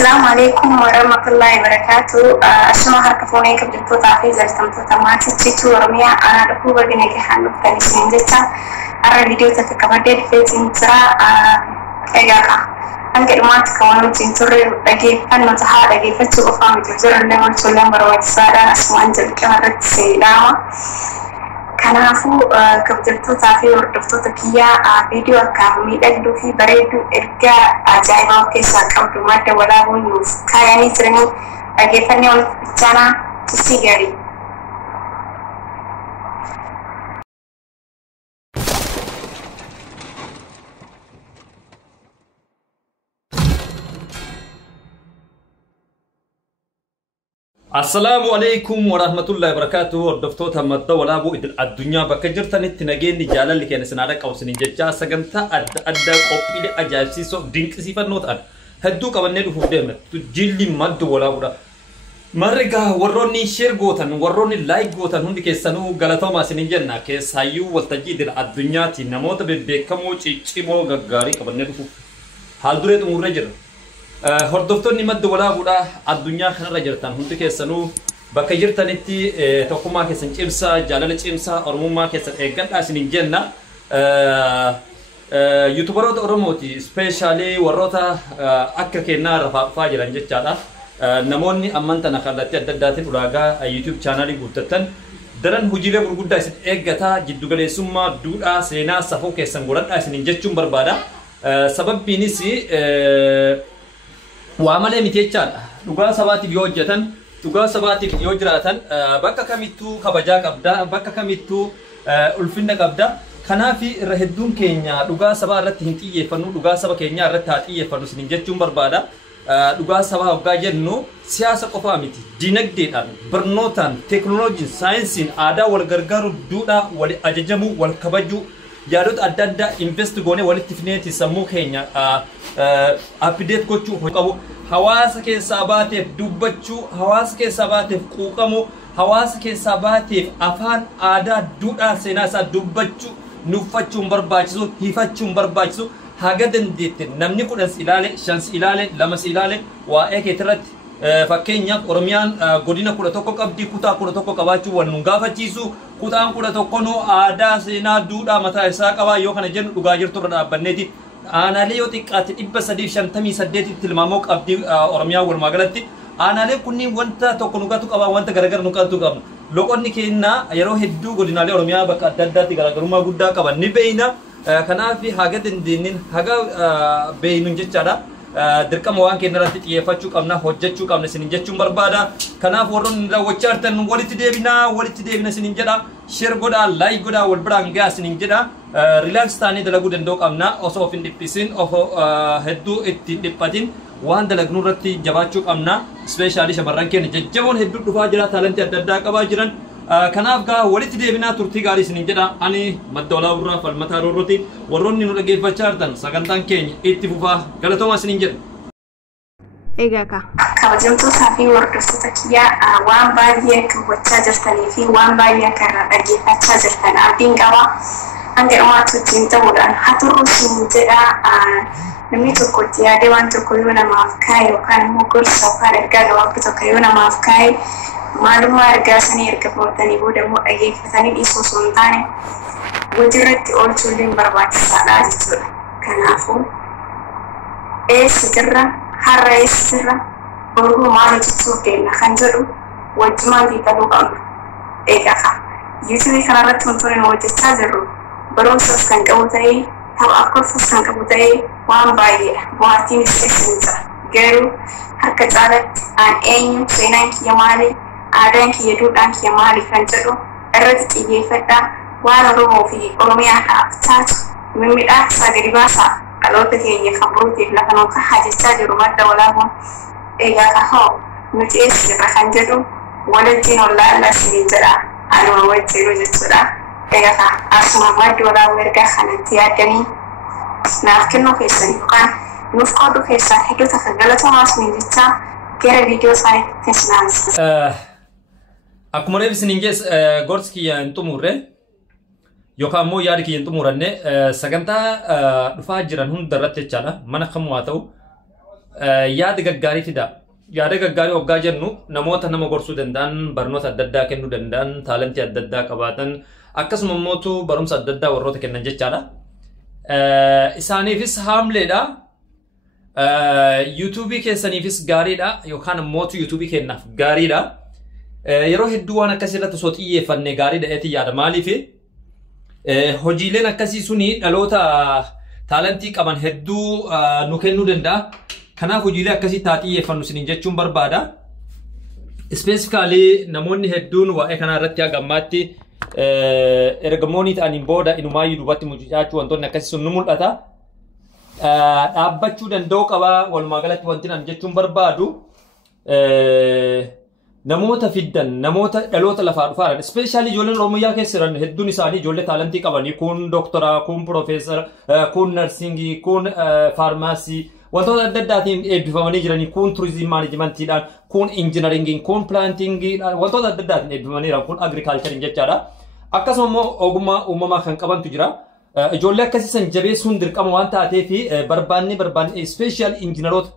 Assalamualaikum warahmatullahi wabarakatuh. Asma harkafonee kabajamtoota fi jaallatamtoota maatii Jituu Oromiyaa aanaa dhufuu bagine gahaan dhuftan isiniin jecha har'a viidiyoo takka qabadee dhufeetiin jira. Egaa hanga dhumaatti kan waan nuti hin turre dhaggeeffannoo tahaa dhaggeeffachuu qofaa miti jirullee wantoolleen barbaachisaadhaan asumaan jalqaba irratti seenaama. Kanaafuu kabajamtootaa fi hordoftoota kiyyaa viidiyoo akkaan miidhagduu fi bareedduu ergaa ajaa'ibaa of keessaa qabdu madda walaabuun nuuf kaayanii jiranii dhaggeeffannee wal bichaanaa tussii gaarii. Assalamualaikum warahmatullahi wabarakatuh. Hordoftoota madda walaabuu idil addunyaa bakka jirtanitti nageenyi jaalalli keenya sinaadha qabsanii jecha sagantaa adda qophiilee ajaa'ibsiisoo dinqisiifannoo ta'an hedduu qabannee dhufuuf deemna. Jilli madda walaabuudha. Marga warroonni share gootan warroonni like gootan hundi keessanuu galatoomaa isiniin jenna. Keessaayyuu waltajjii idil addunyaatti namoota bebbeekamoo ciccimoo gaggaarii qabannee dhufuuf haal duree xumurree jira. Hordoftoonni madda walaabuudha addunyaa kanarra jirtan hundi keessanuu bakka jirtanitti tokkummaa keessan cimsaa jaalala cimsaa oromummaa keessan eeggadhaa isiniin jenna. Yuutubaroota Oromooti ispeeshaalii warroota akka kennaa rafaafaa jiran jechaadha. Namoonni amman tana kallattii adda addaatiin ulaagaa YouTube chaanaalii guuttatan daran hojiilee gurguddaa isin eeggataa jiddugaleessummaa duudhaa seenaa safuu keessan godhadhaa isiniin jechuun barbaada. Sababbiinis waa malee miti jechaadha. Dhugaa sabaatiif yoo hojjetan, dhugaa sabaatiif yoo jiraatan bakka kamittuu kabajaa qabda, bakka kamittuu ulfinna qabda. Kanaaf irra hedduun keenya dhugaa sabaa irratti hin xiyyeeffannu, dhugaa saba keenyaa irratti haa xiyyeeffannu isiniin jechuun barbaada. Dhugaa sabaa hoggaa jennu siyaasa qofaa miti, dinagdeedhaan, barnootaan, teekinooloojiin, saayinsiin, aadaa wal gargaaru, duudhaa wal ajajamuu, wal kabajuu yaadota adda addaa invest goone walitti fineeti sammuu keenya update gochuu qabu. Hawaasa keessaa baateef dubbachuu, hawaasa keessaa baateef quuqamuu, hawaasa keessaa baateef afaan aadaa duudhaa seenaa isaa dubbachuu nuffachuun barbaachisu, hifachuun barbaachisu. Haga dandeette namni kudhan ilaale, shan ilaale, lama ilaale waa'ee keetirratti fakkeenyaaf Oromiyaan godina 11 qabdi, kutaa 11 qabaachuu wal nun gaafachiisu. Kutaan 11 aadaa seenaa duudhaa mataa isaa qaba. Yoo kana jennu dhugaa jirtu irra dhaabbanneeti. Aanaalee yoo xiqqaate 358 tilmaamoo qabdi Oromiyaa walumaa galatti. Aanaalee kunniin wanta tokko nugatu qaba, wanta gargar nugatu qabna. Loqonni keenya yeroo hedduu godinaalee Oromiyaa bakka adda addaatti garaagarummaa guddaa qaban ni beeyna. Kanaaf haga dandeenyeen haga beeynuun jechaadha. Dirqama waan keenya irratti xiyyeeffachuu qabna, hojjechuu qabna isiniin jechuun barbaada. Kanaaf warroonni daawwachaa jirtan walitti deebina isiniin jedha. Share godhaa, like godhaa, wal biraan gahaa isiniin jedha. Relax taanee dalaguu danda'uu qabna osoo of hin dhiphisin, osoo hedduu itti hin dhiphatin waan dalagnu irratti jabaachuu qabna. Ispeeshaalii shamarran keenya jajjaboon hedduu dhufaa jira, taalentii adda addaa qabaa jiran. Kanaaf gaa walitti deebinaa turtii gaarii isiniin jedha. Ani madda walaaburraa falmataa roorrooti. Warroonni nu dhaggeeffachaa jirtan sagantaan keenya itti fufaa galatoomaa isiniin jedha. Egaa kabajamtootaa fi hordoftoota kiyyaa waan baay'ee hubachaa jirtanii fi waan baay'ee akka irraa dhaggeeffachaa jirtan abdiin qaba. Hanga dhumaatti wajjin ta'uudhaan haa turru isiniin jedha. Namni tokko itti yaadee waan tokko yoo namaaf kaa'e yookaan immoo gorsa yookaan ergaa gabaabduu tokko yoo namaaf kaa'e maalummaa ergaa sanii erga fudhatanii booda immoo dhaggeeffatanii dhiisuu osoo hin taane hojiirratti oolchuun barbaachisaadha jechuudha. Kanaafuu eessa jirra har'a eessa jirra boruu maal hojjechuuf deemna kan jedhu wajjumaan xiixaluu qabna. Egaa yuutuubii kanarratti wantoonni nu hojjechaa jirru barumsas kan qabu ta'ee taphaaf kolfas kan qabu ta'ee waan baay'eedha. Bohaartiinis keessa hin jira. Garuu harka caalatti aan eenyu seenaan kiyya maali? Aadaan kiyya duudhaan kiyya maali kan jedhu irratti xiyyeeffadhaa. Waan Oromoo fi Oromiyaa kanaaf taatu mimmiidhaa gadi baasaa dhaloota keenya kan boruutiif lafa nuu kahaa jechaa jiru madda walaabuun. Egaa kahoo nuti eessa jirra kan jedhu walajjiin wallaalaa isiniin jedha. Anuma wajjiru jechuudha. Egaa asuma madda walaabuu ergaa kanatti yaadanii naaf kennuu keessanii yookaan nuuf qooduu keessaan hedduu takka galatoomaa isiniin jechaa gara viidiyoo isaaniitti isinaansisa. Akkuma reef isiniin geessa gorsi kiyya hin xumurre yookaan immoo yaadi kiyya hin xumuranne sagantaa dhufaa jiran hunda irratti jechaadha. Mana kamuu haa ta'u yaada gaggaarii fida. Yaada gaggaarii waggaa jennu namoota nama gorsuu danda'an, barnoota adda addaa kennuu danda'an, taalentii adda addaa qabaatan, akkasuma immoo barumsa adda addaa warroota kennan jechaadha. Isaaniifis haamleedha. YouTube keessaniifis gaariidha yookaan immoo YouTube kennaaf gaariidha. Yeroo hedduu waan akkasii irratti osoo xiyyeeffannee gaariidha eetii yaada. Maaliif hojiileen akkasii suni dhaloota taalentii qaban hedduu nu kennuu danda'a. Kanaaf hojiilee akkasii taa xiyyeeffannu isiniin jechuun barbaada. Specifically namoonni hedduun waa'ee kanaa irratti hagammaatti ergamoonni ta'aniin booda inumaayyuu duubatti mucucaachuu wantoonni akkasii sun nu mul'ata. Dhaabbachuu danda'uu qaba walumaa galatti wanti nan jechuun barbaadu namoota fiddan namoota dhaloota lafaa dhufaaran especially ijoolleen Oromiyaa keessa jiran hedduun isaanii ijoollee taalentii qabanii kun doktora kun profeesara kun narsingii kun faarmaasii wantoota adda addaatiin eebbifamanii jiranii kun turizimii maanejimentiidhaan kun injinaringiin kun pilaantingiidhaan wantoota adda addaatiin eebbifamanii jiran kun agriikaalchariin jechaadha. Akkasuma immoo ogummaa uumamaa kan qabantu jira. Ijoollee akkasiisan jabeessuun dirqama waan taateef barbaanne special injiinaroota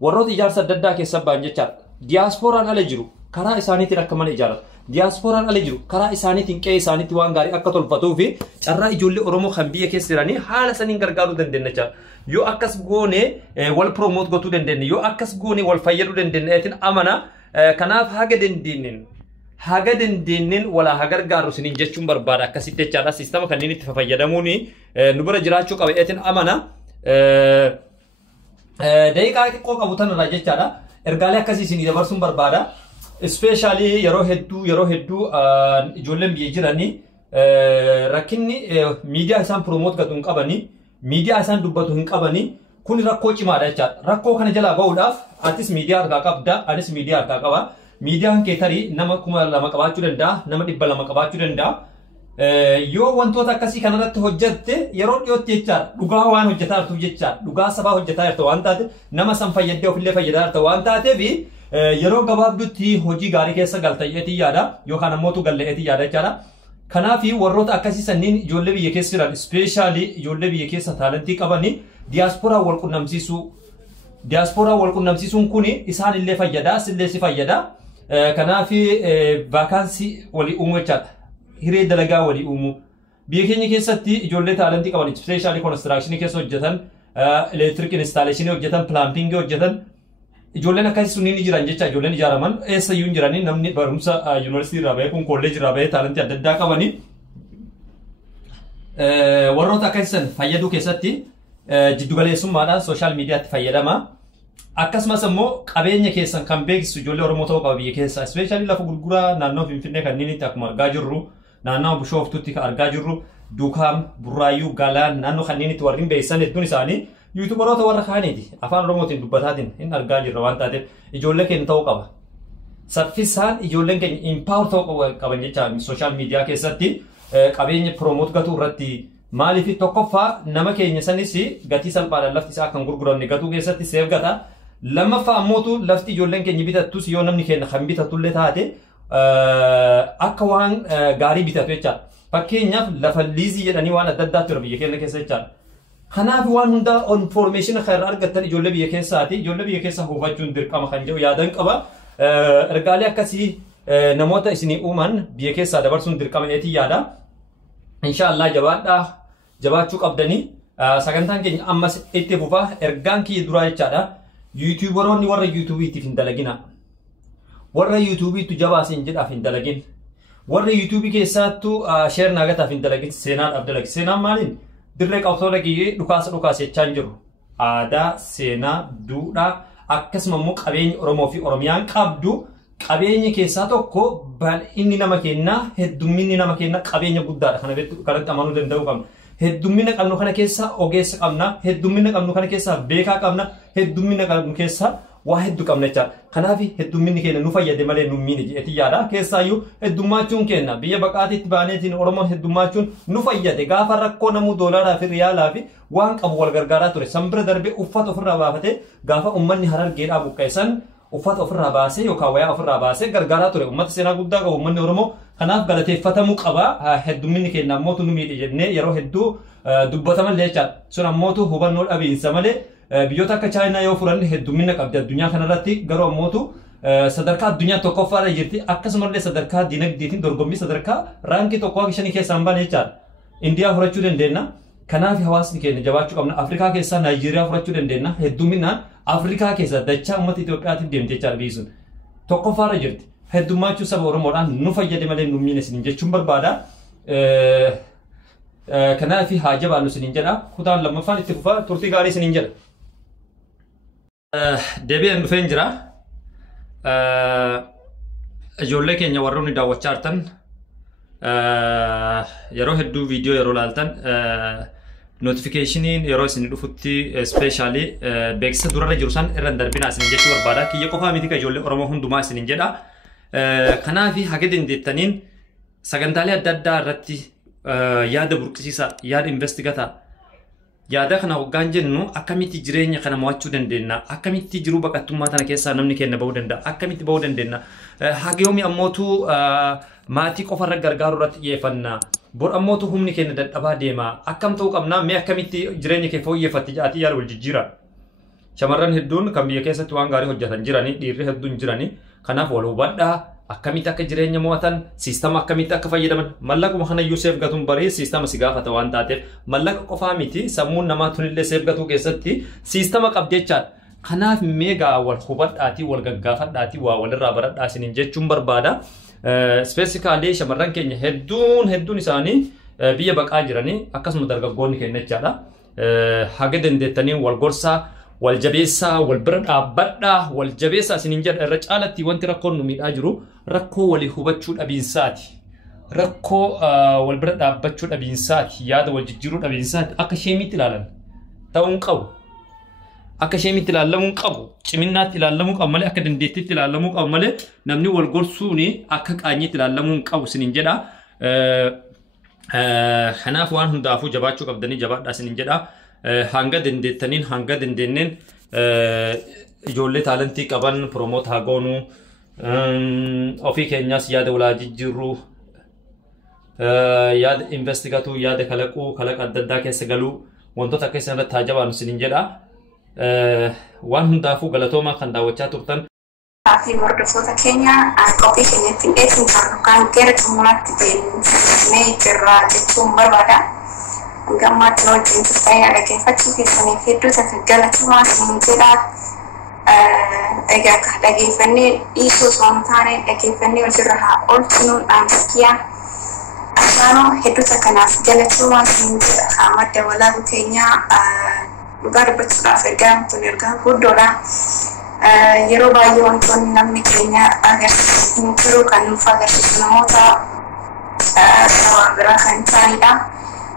warroota ijaarsa adda addaa keessa ba'an jechaadha. Diyaaspooraan ala jiru karaa isaaniitiin akka mana ijaaratu. Diyaaspooraan ala jiru karaa isaaniitiin qe'ee isaaniitti waan gaarii akka tolfatuu fi carraa ijoollee Oromoo kan biyya keessa jiranii haala saniin gargaaruu dandeenya jechaadha. Yoo akkas goone wal promote gochuu dandeenya. Yoo akkas goone wal fayyaduu dandeenya eetiin amana. Kanaaf haga dandeenyeen walaa hagargaaru isiniin jechuun barbaada akkasitti jechaadha. Siistama kanneen itti fayyadamuun nu bira jiraachuu qaba eetiin amana. Daqiiqaa xiqqoo qabu tanarraa jechaadha. Ergaalee akkasii isinii dabarsuun barbaada. Especially yeroo hedduu ijoolleen biyya jiranii rakkinni miidiyaa isaan promote gatu hin qabanii, miidiyaa isaan dubbatu hin qabanii kun rakkoo cimaadha jechaadha. Rakkoo kana jalaa bahuudhaaf atis miidiyaa harkaa qabda, anis miidiyaa harkaa qaba. Miidiyaan kee tarii nama 2,000 qabaachuu danda'a, nama 200 qabaachuu danda'a. Yoo wantoota akkasii kanarratti hojjette yeroo dhiyootti jechaadha. Dhugaa waan hojjetaa jirtuuf jechaadha. Dhugaa sabaa hojjetaa jirtu waan taateef nama san fayyaddee ofillee fayyadaa jirtu waan taateef yeroo gabaabduutti hojii gaarii keessa galtayyeetii yaada yookaan ammoo galleetii yaada jechaadha. Kanaaf warroota akkasii sanniin ijoollee biyya keessa jiran specially ijoollee biyya keessa taalentii qabanii diiyaasporaa wal qunnamsiisuu. Diiyaasporaa wal qunnamsiisuun kun isaan illee fayyadaa, sillee si fayyadaa. Kanaaf vaakaansii walii uumuu jechaadha. Hiree dalagaa walii uumuu. Biyya keenya keessatti ijoollee taalentii qaban specially construction keessa hojjetan, electric installation hojjetan, plumbing hojjetan ijoolleen akkasii sunniin ni jiran jecha ijoolleen ijaaraman eessayyuu hin jiranii namni barumsa yuunivarsiitii irraa bahee kun kolleejii irraa bahee taalentii adda addaa qabanii warroota akkasiisan fayyaduu keessatti jiddugaleessummaadhaan sooshaal miidiyaatti fayyadama. Akkasumas immoo qabeenya keessan kan beeksisu ijoollee Oromoo ta'uu qaba biyya keessa. Especially lafa gurguraa naannoo Finfinnee kanneen itti akkuma argaa jirru, naannoo Bishooftuutti kan argaa jirru, Dukaam, Burraayyuu, Galaan naannoo kanneen itti warreen beeksisan hedduun isaanii yuutuubaroota warra kaaniiti. Afaan Oromootiin dubbataatiin hin argaa jirra waan taateef ijoollee keenya ta'uu qaba. Saffisaan ijoolleen keenya empower ta'uu qaban jecha sooshaal miidiyaa keessatti qabeenya promote gatuu irratti maaliif tokkoffaa nama keenya sanis gatii salphaadhaan lafti isaa kan gurguramne gatuu keessatti seef gata. Lammaffaa ammootu lafti ijoolleen keenya bitattus yoo namni keenya kan bitatullee taate akka waan gaarii bitatu jechaadha. Fakkeenyaaf lafa liizii jedhanii waan adda addaatu jira biyya keenya keessa jechaadha. Kanaaf waan hunda information kan argattan ijoollee biyya keessaati. Ijoollee biyya keessa hubachuun dirqama kan jedhu yaadan qaba. Ergaalee akkasii namoota isinii uuman biyya keessaa dabarsuun dirqama eetii yaada. Inshaallah jabaachuu qabdanii sagantaan keenya ammas itti fufaa ergaan kiyya duraa jechaadha. YouTuberoonni warra YouTubeitiif hin dalagina. Warra YouTubeitu jabaasin jedhaaf hin dalagin. Warra YouTube keessaattu share naagataaf hin dalagin seenaadhaaf dalagi. Seenaan maaliin? Dirree qabsoo dhagee dhukaasa jechaan jiru. Aadaa, seenaa, duudhaa akkasuma immoo qabeenya Oromoo fi Oromiyaan qabdu qabeenya keessaa tokko inni nama kennaa heddumminni nama kennaa qabeenya guddaadha. Kanatti amanuu danda'uu qabna. Heddummina qabnu kana keessa ogeessa qabna, heddummina qabnu kana keessa beekaa qabna, heddummina qabnu keessa waa hedduu qabna jechaadha. Kanaaf heddumminni keenya nu fayyade malee nu miine jedheeti yaada. Keessaayyuu heddummachuun kenna biyya baqaatiitti baaneetiin Oromoon heddummachuun nu fayyade gaafa rakkoo namuu doolaaraa fi riyaalaa fi waan qabu wal gargaaraa ture. Sanbira darbee uffata ofirraa baafatee gaafa uummanni Harargeedhaa buqqeessan uffata ofirraa baasee yookaan wayaa ofirraa baasee gargaaraa ture. Uummata seenaa guddaa qabu uummanni Oromoo kanaaf galateeffatamuu qaba. Heddumminni keenya ammootu nu miidhe jennee yeroo hedduu dubbataman jechaadha. Sun ammootu hubannoo dhabiinsa malee biyyoota akka Chaayinaa yoo furan heddumina qabdi addunyaa kanarratti garuu ammootu sadarkaa addunyaa tokkoffaarra jirti akkasumallee sadarkaa dinagdeetiin dorgommii sadarkaa raankii tokko akka shanii keessaan baane jechaadha. Indiyaa furachuu dandeenya. Kanaaf hawaasni keenya jabaachuu qabna. Afrikaa keessaa Naayijeeriyaa furachuu dandeenya. Hedduminaan Afrikaa keessaa dachaa uummata Itoophiyaatiif deemtee jechaadha biyyi sun. Tokkoffaarra jirti. Heddummachuu saba Oromoodhaan nu fayyade malee nu miine isiniin jechuun barbaada. Kanaaf haa jabaannu isiniin jedha. Kutaan lammaffaan itti fufaa turtii gaarii isiniin jedha. Deebi'een dhufeen jira. Ijoollee keenya warroonni daawwachaa jirtan yeroo hedduu viidiyoo yeroo laaltan notificationin yeroo isin dhufutti especially beeksisa durarra jiru san irra darbina isin jechuu barbaada. Kiyya qofaa miti ka ijoollee Oromoo hundumaa isin jedha. Kanaaf haga dandeettaniin sagantaalee adda addaa irratti yaada burqisiisaa, yaada investigataa, yaada kana hoggaan jennu akkamitti jireenya kana mo'achuu dandeenya, akkamitti jiruu baqattummaa tana keessaa namni keenya bahuu danda'a, akkamitti bahuu dandeenya. Haga yoomii ammootu maatii qofarra gargaaru irratti xiyyeeffanna. Bor ammootu humni keenya dadhabaa deema. Akkam ta'uu qabna mee akkamitti jireenya kee fooyyeffatti jaatii yaada wal jijjiira. Shamarran hedduun kan biyya keessatti waan gaarii hojjetan jirani, dhiirri hedduun jirani. Kanaaf wal hubadhaa. Akkamitti akka jireenya mo'atan, siistama akkamitti akka fayyadaman. Mallaquma kana iyyuu seef gatuun barii siistama si gaafata waan taateef mallaqa qofaa miti sammuun namaa tunillee seef gatuu keessatti siistama qabdi jechaadha. Kanaaf meegaa wal hubadhaatii wal gaggaafadhaatii waa walirraa baradhaa isiniin jechuun barbaada. Specifically shamarran keenya hedduun isaanii biyya baqaa jiranii akkasuma dargaggoonni keenya jechaadha. Haga dandeettanii wal gorsaa, wal jabeessaa, wal bira dhaabbadhaa, wal jabeessaa isiniin jedha. Irra caalatti wanti rakkoon nu miidhaa jiru rakkoo walii hubachuu dhabiinsaati. Rakkoo wal bira dhaabbachuu dhabiinsaati. Yaada wal jijjiiruu dhabiinsaati. Akka sheemiitti ilaalan ta'uun qabu. Akka sheemiitti ilaalamuu qabu. Ciminnaatti ilaalamuu qabu malee akka dandeettiitti ilaalamuu qabu malee namni wal gorsuuni akka qaanyiitti ilaalamuu qabu isiniin jedha. Kanaaf waan hundaafuu jabaachuu qabdanii jabaadhaa isiniin jedha. Hanga dandeettaniin hanga dandeenneen ijoollee taalentii qaban promoot haa goonu. Ofii keenyaas yaada walaa jijjiirruu, yaada investigatuu, yaada kalaquu, kalaqa adda addaa keessa galuu wantoota akka isaan irratti haa jabaannu isiniin jedha. Waan hundaafuu galatoomaa kan daawwachaa turtan. Fi hordoftoota keenya qophii keenyatti dheetiin kan gara xumuraatti deemnee jirra jechuun barbaada. Gammaatti wajjin turtanii dhaggeeffachuu keessaniif hedduu galatoomaa isiniin jedha. Egaa akka dhaggeeffannee dhiisuu osoo hin taane dhaggeeffannee hojirra haa oolchinu dhaamsakkiyaa. Asaanoo hedduuta kanaaf galatoomaa isiniin jedha. Madda walaabuu keenyaa dhugaa dubbachuudhaaf ergaa guddoodha. Yeroo baay'ee wantoonni namni keenya agarsiisan jiru kan nuuf agarsiisu namoota saba biraa kan ta'anidha.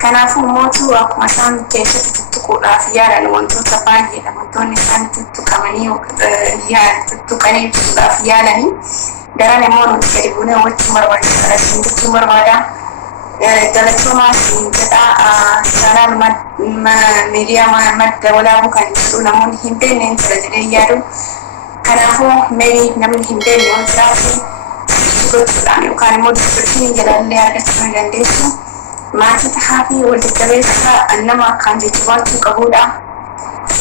Kanaafuu mootuu akkuma isaan keessatti tuttuquudhaaf yaadan wantoota baay'eedha. Wantoonni isaan tuttuqamanii tuttuqanii ibsuudhaaf yaalanii daran immoo nuti gadi buunee wajjin barbaachisaadha jechuun barbaada. Galatoomaa isiniin jedha. Sanaan miidiyaa madda walaabuu kan jedhu namoonni hin beekne hin jira jedhee yaadu. Kanaafuu namni hin beekne waan jiraatu gochuudhaan yookaan immoo dubbachuu jalaallee argachuu ni dandeessu. Maatii tahaa fi wal jajjabeessa nama akkaan jajjabaachuu qabudha.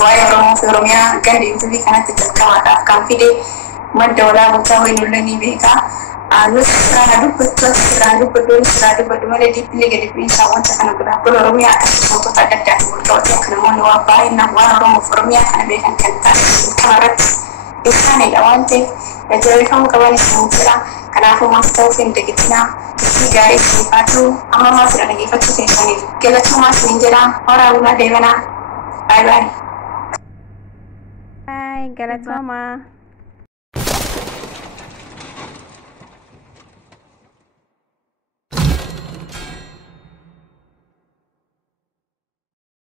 Waa'ee Oromoo fi Oromiyaa ganda yuutuubii kanatti jalqabaadhaaf kan fide madda walaabuu ta'uu inni ni beeka. Nuti sirraa dubbadhu malee dhiibbinni gadi bu'iinsaa wanta kana biraa kun Oromiyaa akkasumas wantoota adda addaatiin wal qabatee akka namoonni waan baay'inaan waan Oromoo fi Oromiyaa kana beekan kan taasisan kanarratti isaanidha waan ta'eef jajjabeeffamuu qaban isiniin jedha. Kanaafuu maas ta'uuf hin dagitinaa. Turtii gaarii isiniif haa ta'u. Amma maasirra dhaggeeffachuu keessaniif galatoomaa isiniin jedha. Horaa bulaa deemanaa. Baay'ee. Galatoomaa.